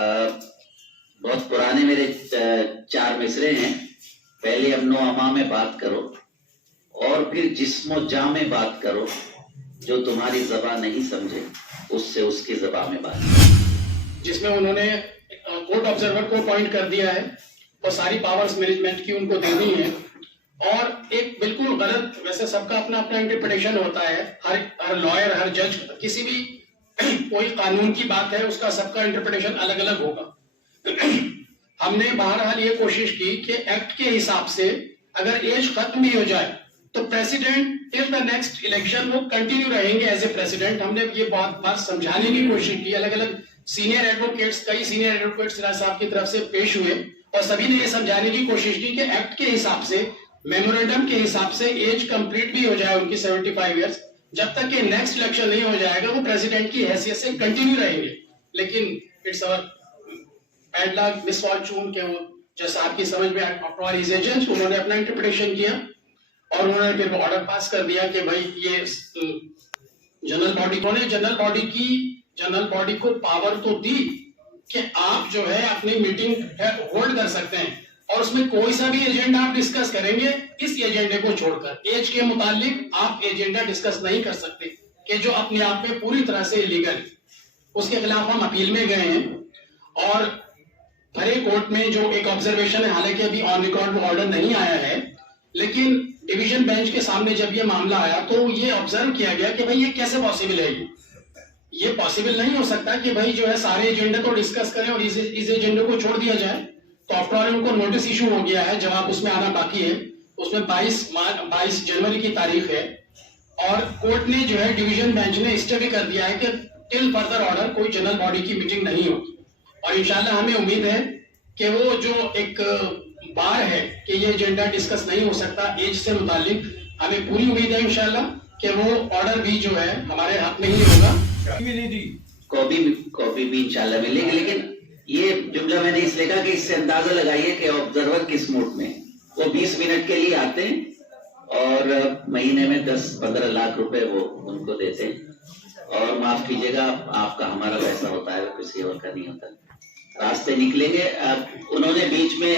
बहुत पुराने मेरे चार मिसरे हैं। पहले अमनो अमा में बात करो और फिर जिस्मो जा में बात करो, जो तुम्हारी ज़बान नहीं समझे उससे उसकी ज़बान में बात करो। जिसमें उन्होंने कोर्ट ऑब्जर्वर को अपॉइंट कर दिया है और सारी पावर्स मैनेजमेंट की उनको दे दी है। और एक बिल्कुल गलत, वैसे सबका अपना अपना इंटरप्रिटेशन होता है, हर लॉयर, हर जज, किसी भी कोई कानून की बात है उसका सबका इंटरप्रिटेशन अलग अलग होगा। हमने बहरहाल ये कोशिश की कि एक्ट के हिसाब से अगर एज खत्म भी हो जाए तो president till the next election वो कंटिन्यू रहेंगे एज ए प्रेसिडेंट। हमने ये बहुत बार समझाने की कोशिश की, अलग अलग सीनियर एडवोकेट्स, कई सीनियर एडवोकेट्स राज साहब की तरफ से पेश हुए और सभी ने ये समझाने की कोशिश की कि एक्ट के हिसाब से, मेमोरेंडम के हिसाब से एज कंप्लीट भी हो जाए उनकी 75 इयर्स, जब तक कि नेक्स्ट इलेक्शन नहीं हो जाएगा वो प्रेसिडेंट की हैसियत से कंटिन्यू रहेंगे। लेकिन it's our bad luck, misfortune के वो जैसा आपकी समझ में एजेंट्स उन्होंने अपना इंटरप्रिटेशन किया और उन्होंने फिर ऑर्डर पास कर दिया कि भाई ये जनरल बॉडी को पावर तो दी कि आप जो है अपनी मीटिंग होल्ड कर सकते हैं और उसमें कोई सा भी एजेंडा आप डिस्कस करेंगे, इस एजेंडे को छोड़कर एज के मुतालिक आप एजेंडा डिस्कस नहीं कर सकते कि जो अपने आप में पूरी तरह से इलीगल है। उसके खिलाफ हम अपील में गए हैं और भरे कोर्ट में जो एक ऑब्जर्वेशन है, हालांकि अभी ऑन रिकॉर्ड वो ऑर्डर नहीं आया है, लेकिन डिवीजन बेंच के सामने जब ये मामला आया तो ये ऑब्जर्व किया गया कि भाई ये कैसे पॉसिबल है। ये पॉसिबल नहीं हो सकता कि भाई जो है सारे एजेंडे को डिस्कस करें और इस एजेंडे को छोड़ दिया जाए। तो आफ्टर ऑल उनको नोटिस इशू हो गया है, जवाब उसमें आना बाकी है। उसमें 22 जनवरी की तारीख है और कोर्ट ने जो है, डिवीजन बेंच ने स्टे भी कर दिया है कि टिल फर्दर ऑर्डर कोई जनरल बॉडी की मीटिंग नहीं होगी। और इंशाल्लाह हमें उम्मीद है कि वो जो एक बार है कि ये एजेंडा डिस्कस नहीं हो सकता एज से मुतालिक, हमें पूरी उम्मीद है इंशाल्लाह कि वो ऑर्डर भी जो है हमारे हाथ में ही होगा। कॉपी भी इंशाल्लाह मिलेगी। लेकिन ये जुमला मैंने इसलिए कहा कि इससे अंदाजा लगाइए कि ऑब्जर्वर किस मूड में, वो 20 मिनट के लिए आते हैं और महीने में 10-15 लाख रुपए वो उनको देते हैं। और माफ कीजिएगा, आपका हमारा वैसा होता है, किसी और का नहीं होता। रास्ते निकलेंगे। उन्होंने बीच में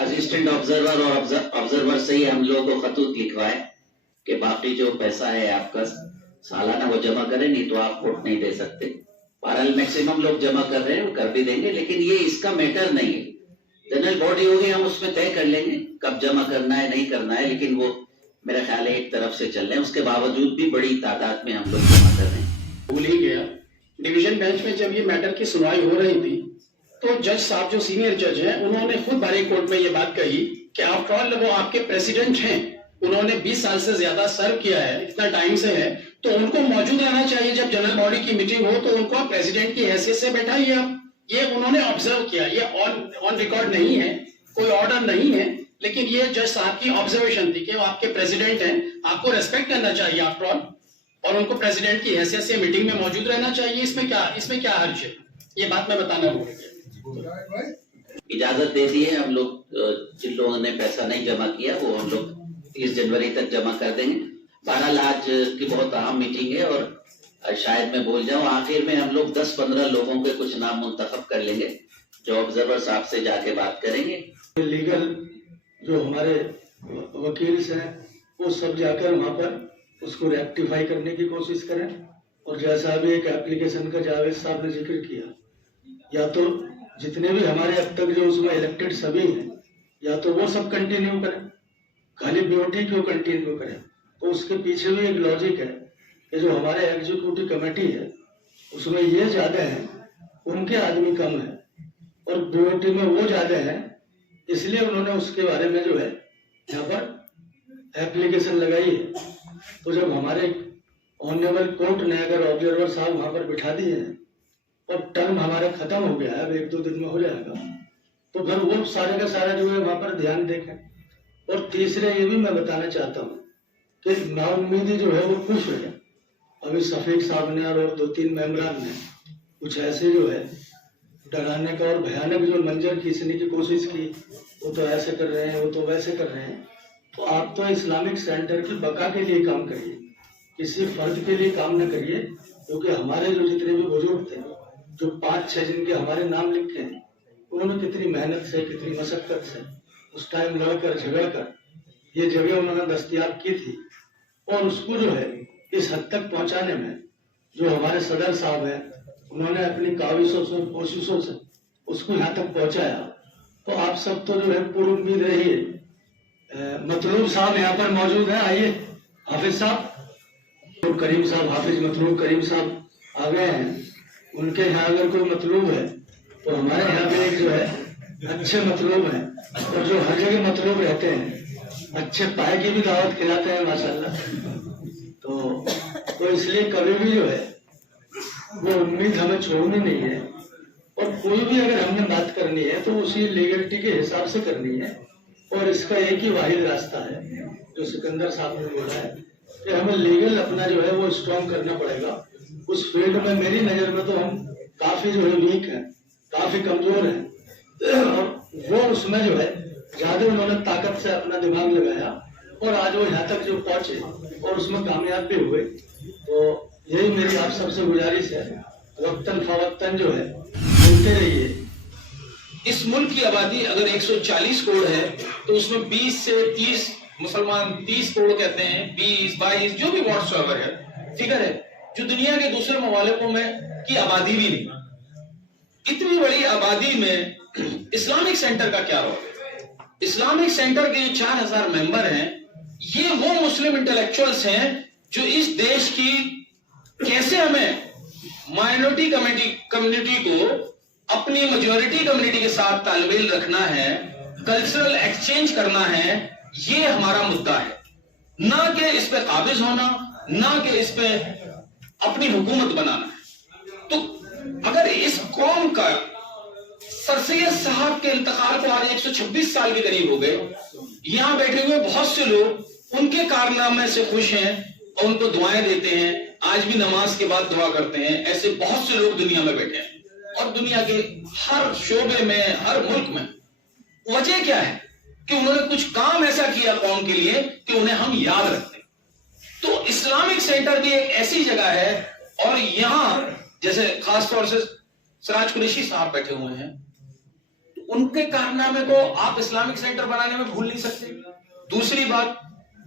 असिस्टेंट ऑब्जर्वर और ऑब्जर्वर से ही हम लोगों को खतूत लिखवाए कि बाकी जो पैसा है आपका सालाना वो जमा करें, नहीं तो आप वोट नहीं दे सकते। बहरहाल मैक्सिमम लोग जमा कर रहे हैं, वो कर भी देंगे, लेकिन ये इसका मैटर नहीं है। जनरल बॉडी होगी, हम उसमें तय कर लेंगे कब जमा करना है, नहीं करना है, लेकिन वो मेरा ख्याल है एक तरफ से चल रहे हैं। उसके बावजूद भी बड़ी तादाद में हम लोग जमा कर रहे हैं। भूल ही गया, डिवीजन बेंच में जब ये मैटर की सुनवाई हो रही थी तो जज साहब जो सीनियर जज हैं उन्होंने खुद भरे कोर्ट में ये बात कही कि आफ्टर ऑल वो आपके प्रेसिडेंट हैं, उन्होंने 20 साल से ज्यादा सर्व किया है, इतना टाइम से है, तो उनको मौजूद रहना चाहिए। जब जनरल बॉडी की मीटिंग हो तो उनको प्रेसिडेंट की हैसियत से बैठाइए आप। ये उन्होंने ऑब्जर्व किया, ये ऑन रिकॉर्ड नहीं है, कोई ऑर्डर नहीं है, लेकिन ये जज साहब की ऑब्जर्वेशन थी कि वो आपके प्रेसिडेंट हैं, आपको रेस्पेक्ट करना चाहिए आफ्टर ऑल, और उनको प्रेसिडेंट की हैसियत से मीटिंग में मौजूद रहना चाहिए। इसमें क्या हर्ज है, ये बात मैं बताना भूल गया। इजाजत दे दी है। हम लोग जिन लोगों ने पैसा नहीं जमा किया वो हम लोग 30 जनवरी तक जमा कर देंगे। बहरहाल आज की बहुत अहम मीटिंग है और शायद मैं बोल जाऊं, आखिर में हम लोग 10-15 लोगों के कुछ नाम मुंतखब कर लेंगे जो ऑब्जर्वर साहब से जाके बात करेंगे। लीगल जो हमारे वकील हैं वो सब जाकर वहाँ पर उसको रेक्टिफाई करने की कोशिश करें। और जैसा भी एक एप्लीकेशन का जावेद साहब ने जिक्र किया, या तो जितने भी हमारे अब तक जो उसमें इलेक्टेड सभी हैं, या तो वो सब कंटिन्यू करें, खाली बीओटी क्यों कंटिन्यू करें। तो उसके पीछे भी एक लॉजिक है कि जो हमारे एग्जीक्यूटिव कमेटी है उसमें ये ज्यादा है, उनके आदमी कम है और बीओटी में वो ज्यादा है, इसलिए उन्होंने उसके बारे में जो है यहाँ पर एप्लीकेशन लगाई है। तो जब हमारे ऑनरेबल कोर्ट ने अगर ऑब्जर्वर साहब वहां पर बिठा दिए हैं और टर्म हमारा खत्म हो गया है, अब 1-2 दिन में हो जाएगा, तो फिर वो सारे का सारा जो है वहां पर ध्यान देखें। और तीसरे ये भी मैं बताना चाहता हूँ कि नाउम्मीदी जो है वो खुश है। अभी शफीक साहब ने और 2-3 मेंबरान ने कुछ ऐसे जो है डराने का और भयानक जो मंजर खींचने की कोशिश की, वो तो ऐसे कर रहे हैं, वो तो वैसे कर रहे हैं। तो आप तो इस्लामिक सेंटर की बका के लिए काम करिए, किसी फर्द के लिए काम न करिए, क्योंकि हमारे जो जितने भी बुजुर्ग थे जो 5-6 जिनके हमारे नाम लिखे हैं, उन्होंने कितनी मेहनत से, कितनी मशक्कत से उस टाइम लड़कर झगड़कर ये जगह उन्होंने दस्तयाब की थी। और उसको जो है इस हद तक पहुंचाने में जो हमारे सदर साहब हैं, उन्होंने अपनी काविशों से, कोशिशों से उसको यहाँ तक पहुंचाया। तो आप सब तो जो है पूरी उम्मीद रही है। मतलूब साहब यहाँ पर मौजूद हैं, आइए हाफिज साहब, करीम साहब, हाफिज मतलूब करीम साहब आ गए हैं। उनके यहाँ अगर कोई मतलूब है तो हमारे यहाँ पे एक जो है अच्छे मतलूब हैं, और जो हर जगह मतलूब रहते हैं, अच्छे पाए की भी दावत खिलाते हैं माशाल्लाह। तो इसलिए कभी भी जो है वो उम्मीद हमें छोड़नी नहीं है, और कोई भी अगर हमने बात करनी है तो उसी लीगलिटी के हिसाब से करनी है। और इसका एक ही वाहिद रास्ता है जो सिकंदर साहब ने बोला है कि हमें लीगल अपना जो है वो स्ट्रॉन्ग करना पड़ेगा। उस फील्ड में मेरी नजर में तो हम काफी जो है वीक हैं, काफी कमजोर हैं, और वो उसमें जो है ज्यादा उन्होंने ताकत से अपना दिमाग लगाया और आज वो यहाँ तक जो पहुंचे और उसमें कामयाब भी हुए। तो यही मेरी आप सबसे गुजारिश है, वक्तन फवक्तन जो है मिलते रहिए। इस मुल्क की आबादी अगर 140 करोड़ है तो उसमें 20 से 30 मुसलमान, 30 करोड़ कहते हैं, 20, 22 जो भी व्हाट्सएवर है फिगर है, जो दुनिया के दूसरे ममालिकों में की आबादी भी नहीं। इतनी बड़ी आबादी में इस्लामिक सेंटर का क्या रोल है? इस्लामिक सेंटर के 4000 मेंबर हैं, ये वो मुस्लिम इंटेलेक्चुअल्स हैं जो इस देश की कैसे हमें माइनॉरिटी कम्युनिटी को अपनी मेजॉरिटी कम्युनिटी के साथ तालमेल रखना है, कल्चरल एक्सचेंज करना है, ये हमारा मुद्दा है। ना कि इस पे काबिज होना, ना कि इस पे अपनी हुकूमत बनाना है। तो अगर इस कौम का सर सैयद साहब के इंतकाल को आज 126 साल के करीब हो गए, यहां बैठे हुए बहुत से लोग उनके कारनामे से खुश हैं और उनको दुआएं देते हैं, आज भी नमाज के बाद दुआ करते हैं। ऐसे बहुत से लोग दुनिया में बैठे हैं और दुनिया के हर शोबे में, हर मुल्क में। वजह क्या है कि उन्होंने कुछ काम ऐसा किया कौम के लिए कि उन्हें हम याद रखते हैं। तो इस्लामिक सेंटर भी एक ऐसी जगह है, और यहां जैसे खासतौर से सिराज कुरैशी साहब बैठे हुए हैं, तो उनके कारनामे को आप इस्लामिक सेंटर बनाने में भूल नहीं सकते। दूसरी बात,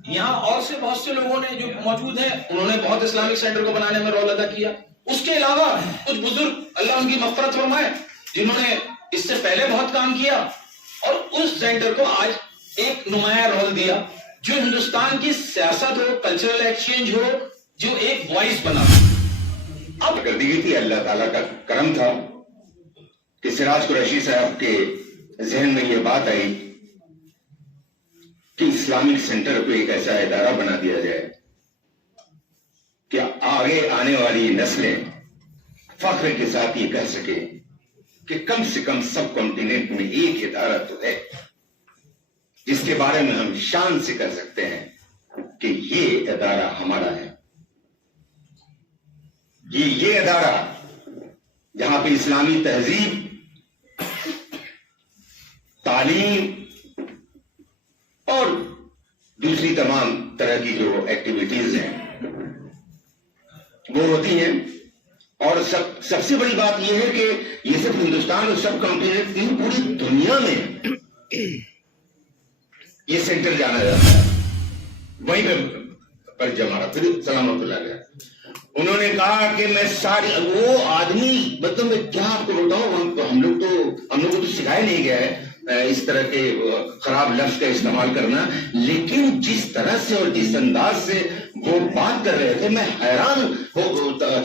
यहां और से बहुत से लोगों ने जो मौजूद हैं, उन्होंने बहुत इस्लामिक सेंटर को बनाने में रोल अदा किया। उसके अलावा कुछ बुजुर्ग, अल्लाह उनकी मग़फ़िरत फरमाए, जिन्होंने इससे पहले बहुत काम किया और उस सेंटर को आज एक नुमाया रोल दिया, जो हिंदुस्तान की सियासत हो, कल्चरल एक्सचेंज हो, जो एक वॉइस बना। अब कर दी गई थी। अल्लाह ताला का करम था कि सिराज कुरैशी साहब के जहन में यह बात आई कि इस्लामिक सेंटर को एक ऐसा इदारा बना दिया जाए कि आगे आने वाली नस्लें फख्र के साथ ये कह सके कि कम से कम सब कॉन्टिनेंट में एक इदारा तो है जिसके बारे में हम शान से कह सकते हैं कि ये इदारा हमारा है। ये इदारा जहां पे इस्लामी तहजीब, तालीम और दूसरी तमाम तरह की जो एक्टिविटीज हैं वो होती हैं। और सबसे बड़ी बात यह है कि ये सिर्फ हिंदुस्तान और सब कॉन्टिनेंट नहीं, पूरी दुनिया में ये सेंटर जाना जाता है। वहीं पर जमा फिर सलामतुल्लाह अलैह उन्होंने कहा कि मैं सारी, वो आदमी, मतलब मैं क्या आपको बताऊं, हम लोग को तो सिखाया नहीं गया है इस तरह के खराब लफ्ज का इस्तेमाल करना, लेकिन जिस तरह से और जिस अंदाज से वो बात कर रहे थे, मैं हैरान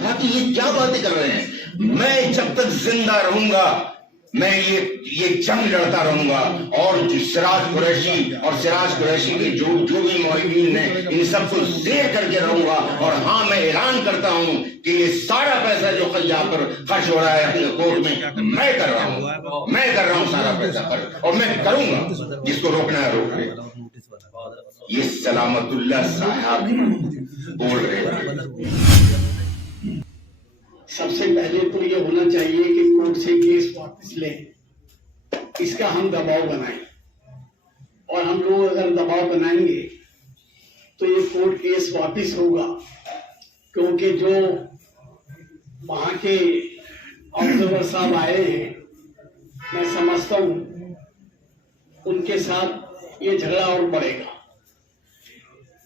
था कि ये क्या बातें कर रहे हैं। मैं जब तक जिंदा रहूंगा मैं ये जंग लड़ता रहूंगा, और जो सिराज कुरैशी के जो भी मौलवीन हैं, इन सबको जेर करके रहूंगा। और हाँ, मैं ऐलान करता हूं कि ये सारा पैसा जो कल यहाँ पर खर्च हो रहा है कोर्ट में, मैं कर रहा हूं सारा पैसा खर्च, और मैं करूंगा। जिसको रोकना है रोक ले। ये सलामतुल्लाह साहब बोल रहे हैं। सबसे पहले तो ये होना चाहिए कि कोर्ट से केस वापस लें, इसका हम दबाव बनाएं। और हम लोग अगर दबाव बनाएंगे तो ये कोर्ट केस वापस होगा, क्योंकि जो वहां के ऑब्जर्वर साहब आए हैं, मैं समझता हूं उनके साथ ये झगड़ा और बढ़ेगा।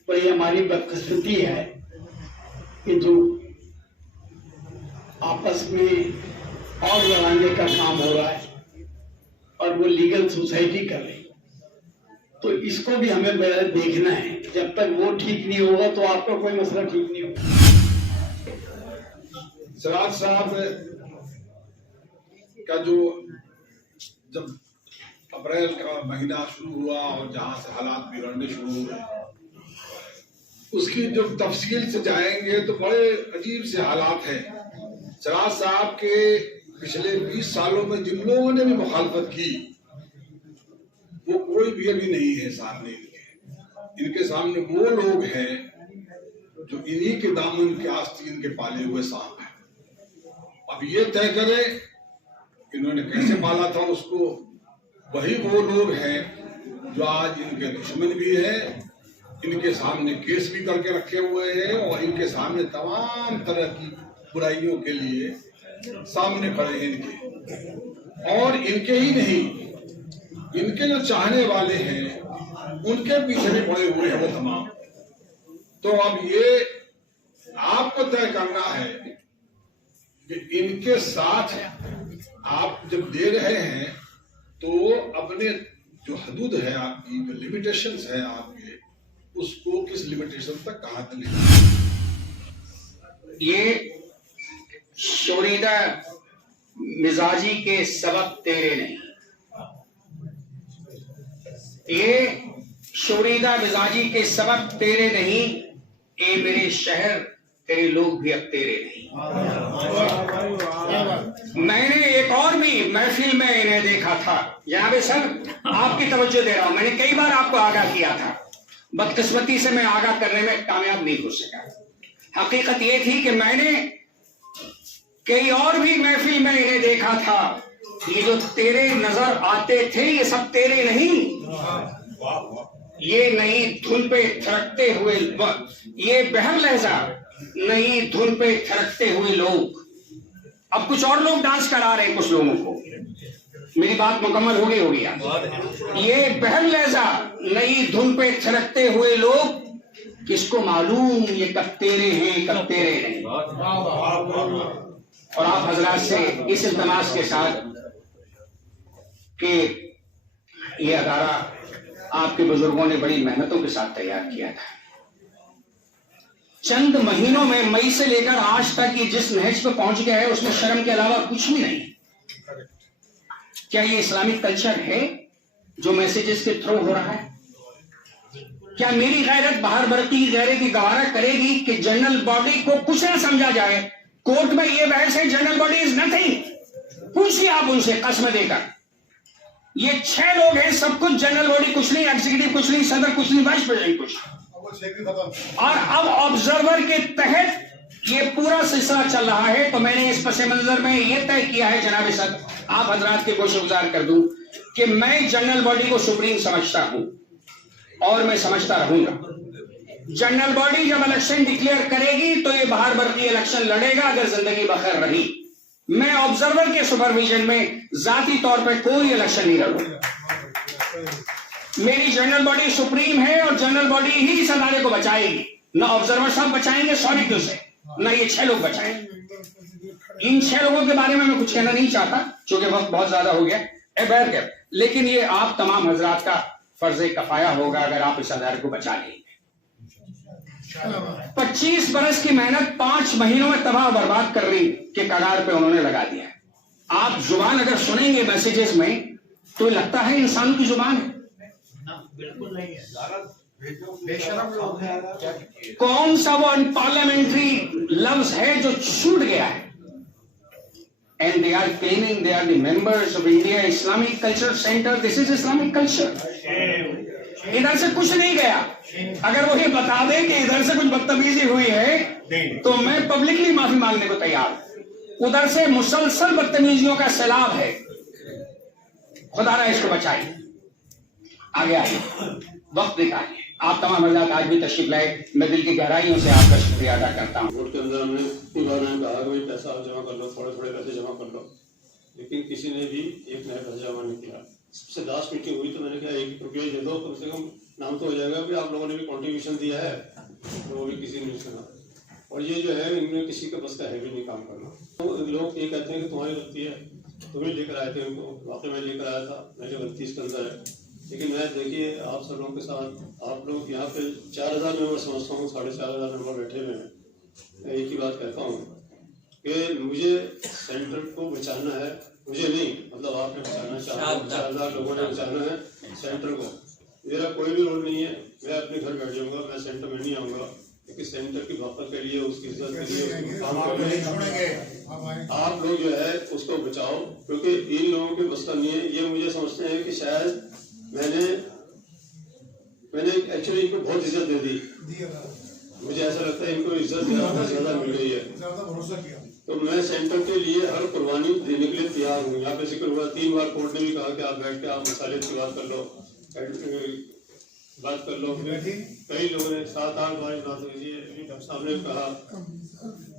पर ये हमारी बदकिस्मती है कि जो आपस में और लड़ाने का काम हो रहा है और वो लीगल सोसाइटी कर रही, तो इसको भी हमें देखना है। जब तक वो ठीक नहीं होगा तो आपका कोई मसला ठीक नहीं होगा। सिराज साहब का जो जब अप्रैल का महीना शुरू हुआ और जहां से हालात बिगड़ने शुरू हुए, उसकी जब तफसील से जाएंगे तो बड़े अजीब से हालात हैं। सिराज साहब के पिछले 20 सालों में जिन लोगों ने भी मुखालफत की, वो कोई भी अभी नहीं है सामने। इनके सामने वो लोग हैं जो इन्हीं के दामन के आस्तीन के पाले हुए सांप हैं। अब ये तय करें इन्होंने कैसे पाला था उसको। वही वो लोग हैं जो आज इनके दुश्मन भी हैं, इनके सामने केस भी करके रखे हुए हैं और इनके सामने तमाम तरह की बुराइयों के लिए सामने खड़े हैं इनके। और इनके ही नहीं, इनके जो चाहने वाले हैं उनके पीछे भी पड़े हुए हैं वो तमाम। तो अब ये आपको तय करना है कि इनके साथ आप जब दे रहे हैं तो अपने जो हदूद है आपकी, जो लिमिटेशंस है आपके, उसको किस लिमिटेशन तक कहां तक ले। ये शोरीदा मिजाजी के सबब तेरे नहीं, ये शोरीदा मिजाजी के सबब तेरे नहीं, ए मेरे शहर तेरे लोग भी अब तेरे नहीं। मैंने एक और भी महफिल में इन्हें देखा था। जनाब सर, आपकी तवज्जो दे रहा हूं, मैंने कई बार आपको आगाह किया था, बदकिस्मती से मैं आगाह करने में कामयाब नहीं हो सका। हकीकत ये थी कि मैंने कई और भी महफिल में इन्हें देखा था। ये जो तेरे नजर आते थे ये सब तेरे नहीं, ये नई धुन पे थिरकते हुए, ये बहर लहजा नई धुन पे थिरकते हुए लोग। अब कुछ और लोग डांस करा रहे हैं कुछ लोगों को। मेरी बात मुकम्मल हो गई होगी आप। ये बहर लहजा नई धुन पे थिरकते हुए लोग, किसको मालूम ये कब तेरे हैं कब तेरे नहीं। और आप हजरात से इस इल्तमास के साथ कि ये अदारा आपके बुजुर्गों ने बड़ी मेहनतों के साथ तैयार किया था। चंद महीनों में मई से लेकर आज तक ये जिस नहज पे पहुंच गया है उसमें शर्म के अलावा कुछ भी नहीं। क्या ये इस्लामिक कल्चर है जो मैसेजेस के थ्रू हो रहा है? क्या मेरी गैरत बाहर बरती गैरत की गवारा करेगी कि जनरल बॉडी को कुछ ना समझा जाए? कोर्ट में ये बहस है जनरल बॉडी इज नथिंग। पूछिए आप उनसे कसम देकर। ये 6 लोग हैं, सब कुछ जनरल बॉडी कुछ नहीं, एग्जीक्यूटिव कुछ नहीं, सदर कुछ नहीं, वाइस प्रेसिडेंट कुछ। और अब ऑब्जर्वर के तहत ये पूरा सिलसिला चल रहा है। तो मैंने इस पस मंजर में ये तय किया है जनाब सर, आप हजरात के गोशगुजार कर दूं कि मैं जनरल बॉडी को सुप्रीम समझता हूं और मैं समझता रहूंगा। जनरल बॉडी जब इलेक्शन डिक्लेयर करेगी तो ये बाहर बरती इलेक्शन लड़ेगा अगर जिंदगी बखैर रही। मैं ऑब्जर्वर के सुपरविजन में जाती तौर पर कोई इलेक्शन नहीं लड़ूंगा। मेरी जनरल बॉडी सुप्रीम है और जनरल बॉडी ही इस अदारे को बचाएगी। न ऑब्जर्वर साहब बचाएंगे सॉलिट्यूड से, न ये 6 लोग बचाएंगे। इन 6 लोगों के बारे में मैं कुछ कहना नहीं चाहता क्योंकि वक्त बहुत ज्यादा हो गया। लेकिन ये आप तमाम हजरात का फर्ज कफाया होगा अगर आप इस अदारे को बचा लेंगे। 25 बरस की मेहनत 5 महीनों में तबाह बर्बाद करने के कगार पे उन्होंने लगा दिया है। आप जुबान अगर सुनेंगे मैसेजेस में तो लगता है इंसान की जुबान है। बिल्कुल नहीं है, बेशरम लोग हैं। कौन सा वो अनपार्लियामेंट्री लफ्ज है जो छूट गया है? And they are claiming they are the members of India Islamic culture centre. This is Islamic culture. इधर से कुछ नहीं गया। अगर वो ये बता दे कि इधर से कुछ बदतमीजी हुई है तो मैं पब्लिकली माफी मांगने को तैयार। उधर से मुसलसल बदतमीजियों का सैलाब है। खुदा ना इसको बचाइए। आगे आइए, वक्त निकालिए। आप तमाम हजरात आज भी तशरीफ लाए, मैं दिल की गहराइयों से आपका शुक्रिया अदा करता हूँ। वोट के अंदर हमने इतनी बार कहा कि भाई पैसा जमा कर लो, थोड़े थोड़े पैसे जमा कर लो, लेकिन किसी ने भी एक नया पैसा जमा नहीं किया। सबसे लास्ट मीटिंग हुई तो मैंने कहा 1 रुपया दे दो, कम से कम नाम तो हो जाएगा कि आप लोगों ने भी कॉन्ट्रीब्यूशन दिया है, तो वो भी किसी ने नहीं सुना। और ये जो है इनमें किसी का बस का है भी नहीं काम करना। तो लोग ये कहते हैं कि तुम्हारी गलती है, तुम्हें लेकर आए थे उनको, वाकई में लेकर आया था, मेरी गलती इसके अंदर है। लेकिन मैं देखिए आप सब लोगों के साथ, आप लोग यहाँ पे 4000 मेंबर समझता हूँ, 4500 मेंबर बैठे हुए हैं। मैं एक ही बात कहता हूँ कि मुझे सेंटर को बचाना है, मुझे नहीं, मतलब आपने बचाना चाहा, 4000 लोगों ने बचाना है सेंटर को। मेरा कोई भी रोल नहीं है, मैं अपने घर बैठ जाऊंगा, मैं सेंटर में नहीं आऊंगा, क्योंकि सेंटर की बरकत के लिए, उसकी इज्जत के लिए काम कर रहे हैं। आप लोग जो है उसको बचाओ, क्योंकि इन लोगों के बस का नहीं है। ये मुझे समझते हैं कि शायद मैंने एक्चुअली इनको बहुत इज्जत दे दी, मुझे ऐसा लगता है इनको इज्जत ज्यादा मिल गई है, तो मैं सेंटर के लिए हर कुर्बानी देने के लिए तैयार हूँ। यहाँ पे जिक्र हुआ 3 बार, कोर्ट ने भी कहा कि आप बैठ के आप मसाले की बात कर लो। कई लोगों ने 7-8 बार बात हुई, डॉक्टर साहब ने कहा,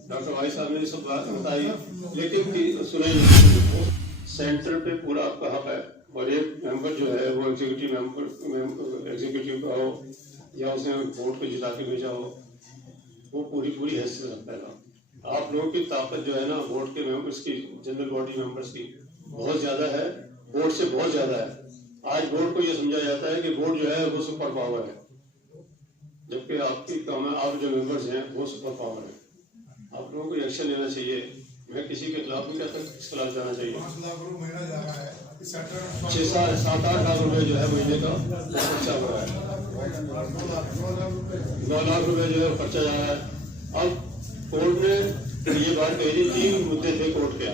डॉक्टर भाई साहब ने सब बात बताई, लेकिन सुना ही नहीं। सेंटर पे पूरा आपका हक है, और एक मेंबर जो है वो एग्जीक्यूटिव का हो या उसने वोट को जिता के भेजा हो, वो पूरी हैसियत रखता है। आप लोगों की ताकत जो है ना वोट के मेंबर्स की, जनरल बॉडी मेंबर्स की बहुत ज्यादा है, वोट से बहुत ज्यादा है। आज वोट को ये समझा जाता है कि वोट जो है वो सुपर पावर है, जबकि आपकी काम है, आप जो मेंबर्स हैं वो सुपर पावर है। आप लोगों को एक्शन लेना चाहिए। मैं किसी के खिलाफ नहीं कहता, किस खिलाफ जाना चाहिए। 6-7-8 लाख रुपए जो है महीने का खर्चा हो रहा है, 9 लाख रुपए जो है खर्चा जा रहा है। अब कोर्ट ने ये बात कही थी, 3 मुद्दे थे कोर्ट के,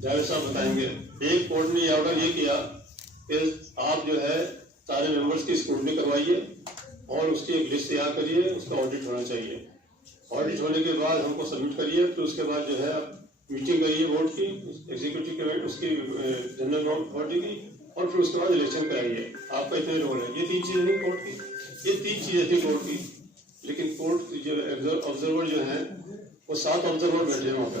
जावेद साहब बताएंगे। एक, कोर्ट ने ये ऑर्डर ये किया कि आप जो है सारे मेंबर्स की स्क्रूटनी करवाइए और उसकी एक लिस्ट तैयार करिए, उसका ऑडिट होना चाहिए। ऑडिट होने के बाद हमको सबमिट करिए, फिर उसके बाद जो है मीटिंग करिए बोर्ड की, एग्जीक्यूटिव कमेटी उसकी, जनरल बॉडी की, और फिर उसके बाद इलेक्शन कराइए। आपका इतने रोल है। ये 3 चीजें नहीं कोर्ट की, ये 3 चीजें थी कोर्ट की। लेकिन कोर्ट जो ऑब्जर्वर जो है वो 7 ऑब्जर्वर बैठे हैं वहाँ पे।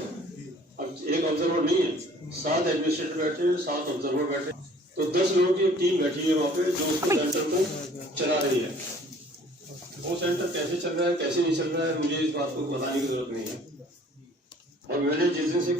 अब एक ऑब्जर्वर नहीं है, 7 एडमिनिस्ट्रेटर बैठे हैं, 7 ऑब्जर्वर बैठे, तो 10 लोगों की टीम बैठी है वहाँ पे जो उसको सेंटर को चला रही है। वो सेंटर कैसे चल रहा है, कैसे नहीं चल रहा है, मुझे इस बात को बताने की जरूरत नहीं है। और मैंने जिस दिन से